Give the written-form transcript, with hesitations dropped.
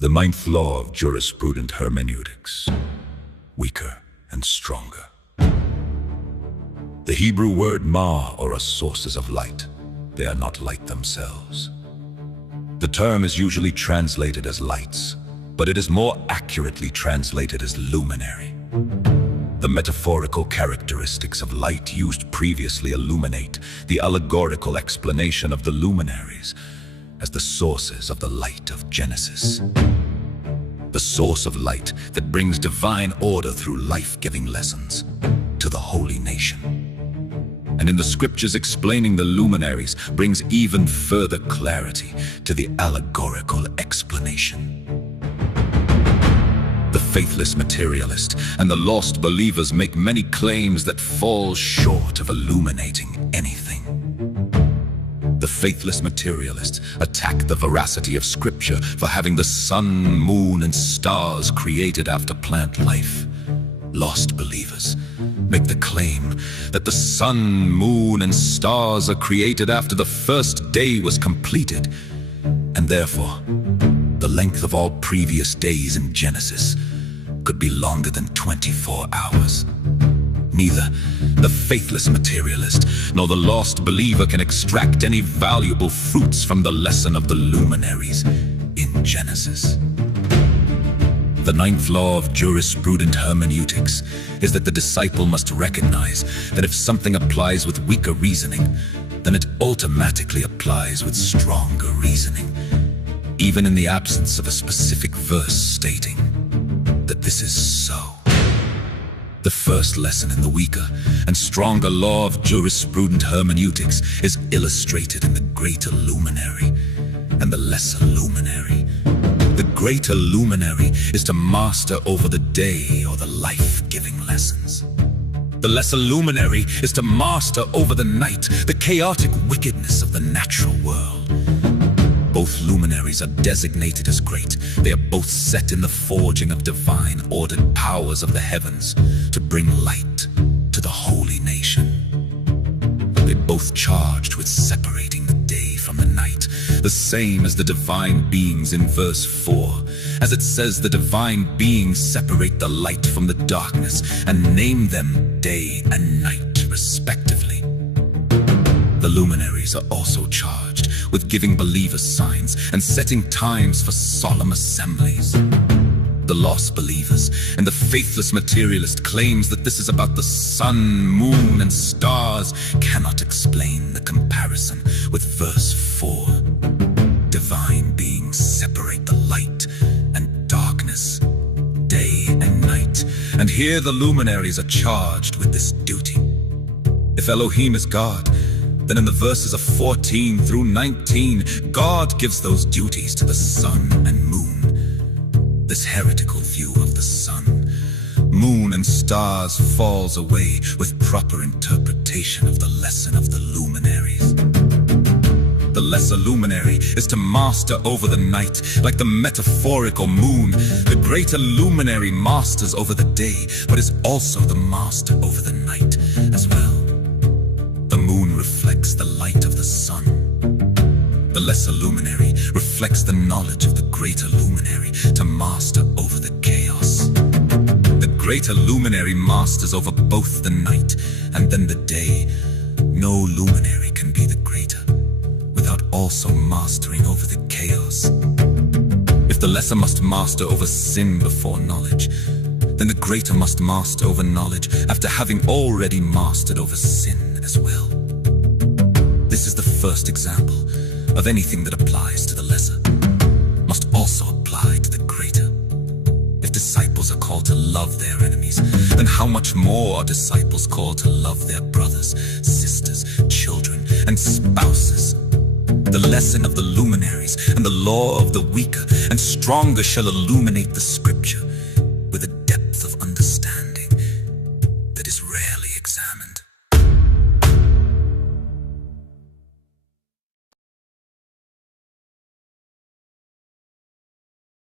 The ninth law of jurisprudent hermeneutics: weaker and stronger. The Hebrew word ma are sources of light. They are not light themselves. The term is usually translated as lights, but it is more accurately translated as luminary. The metaphorical characteristics of light used previously illuminate the allegorical explanation of the luminaries as the sources of the light of Genesis. The source of light that brings divine order through life-giving lessons to the holy nation. And in the scriptures explaining the luminaries brings even further clarity to the allegorical explanation. The faithless materialist and the lost believers make many claims that fall short of illuminating anything. The faithless materialists attack the veracity of Scripture for having the sun, moon, and stars created after plant life. Lost believers make the claim that the sun, moon, and stars are created after the first day was completed, and therefore, the length of all previous days in Genesis could be longer than 24 hours. Neither the faithless materialist nor the lost believer can extract any valuable fruits from the lesson of the luminaries in Genesis. The ninth law of jurisprudent hermeneutics is that the disciple must recognize that if something applies with weaker reasoning, then it automatically applies with stronger reasoning, even in the absence of a specific verse stating that this is so. The first lesson in the weaker and stronger law of jurisprudent hermeneutics is illustrated in the greater luminary and the lesser luminary. The greater luminary is to master over the day or the life-giving lessons. The lesser luminary is to master over the night, the chaotic wickedness of the natural world. Both luminaries are designated as great. They are both set in the forging of divine ordered powers of the heavens to bring light to the holy nation. They're both charged with separating the day from the night, the same as the divine beings in verse 4, as it says the divine beings separate the light from the darkness and name them day and night respectively. The luminaries are also charged with giving believers signs and setting times for solemn assemblies. The lost believers and the faithless materialist claims that this is about the sun, moon, and stars cannot explain the comparison with verse 4. Divine beings separate the light and darkness, day and night, and here the luminaries are charged with this duty. If Elohim is God, then in the verses of 14 through 19, God gives those duties to the sun and moon. This heretical view of the sun, moon, and stars falls away with proper interpretation of the lesson of the luminaries. The lesser luminary is to master over the night, like the metaphorical moon. The greater luminary masters over the day, but is also the master over the night as well. The moon reflects the light of the sun. The lesser luminary reflects the knowledge of the greater luminary to master over the chaos. The greater luminary masters over both the night and then the day. No luminary can be the greater without also mastering over the chaos. If the lesser must master over sin before knowledge, then the greater must master over knowledge after having already mastered over sin as well. This is the first example of anything that applies to the lesser must also apply to the greater. If disciples are called to love their enemies, then how much more are disciples called to love their brothers, sisters, children, and spouses? The lesson of the luminaries and the law of the weaker and stronger shall illuminate the scripture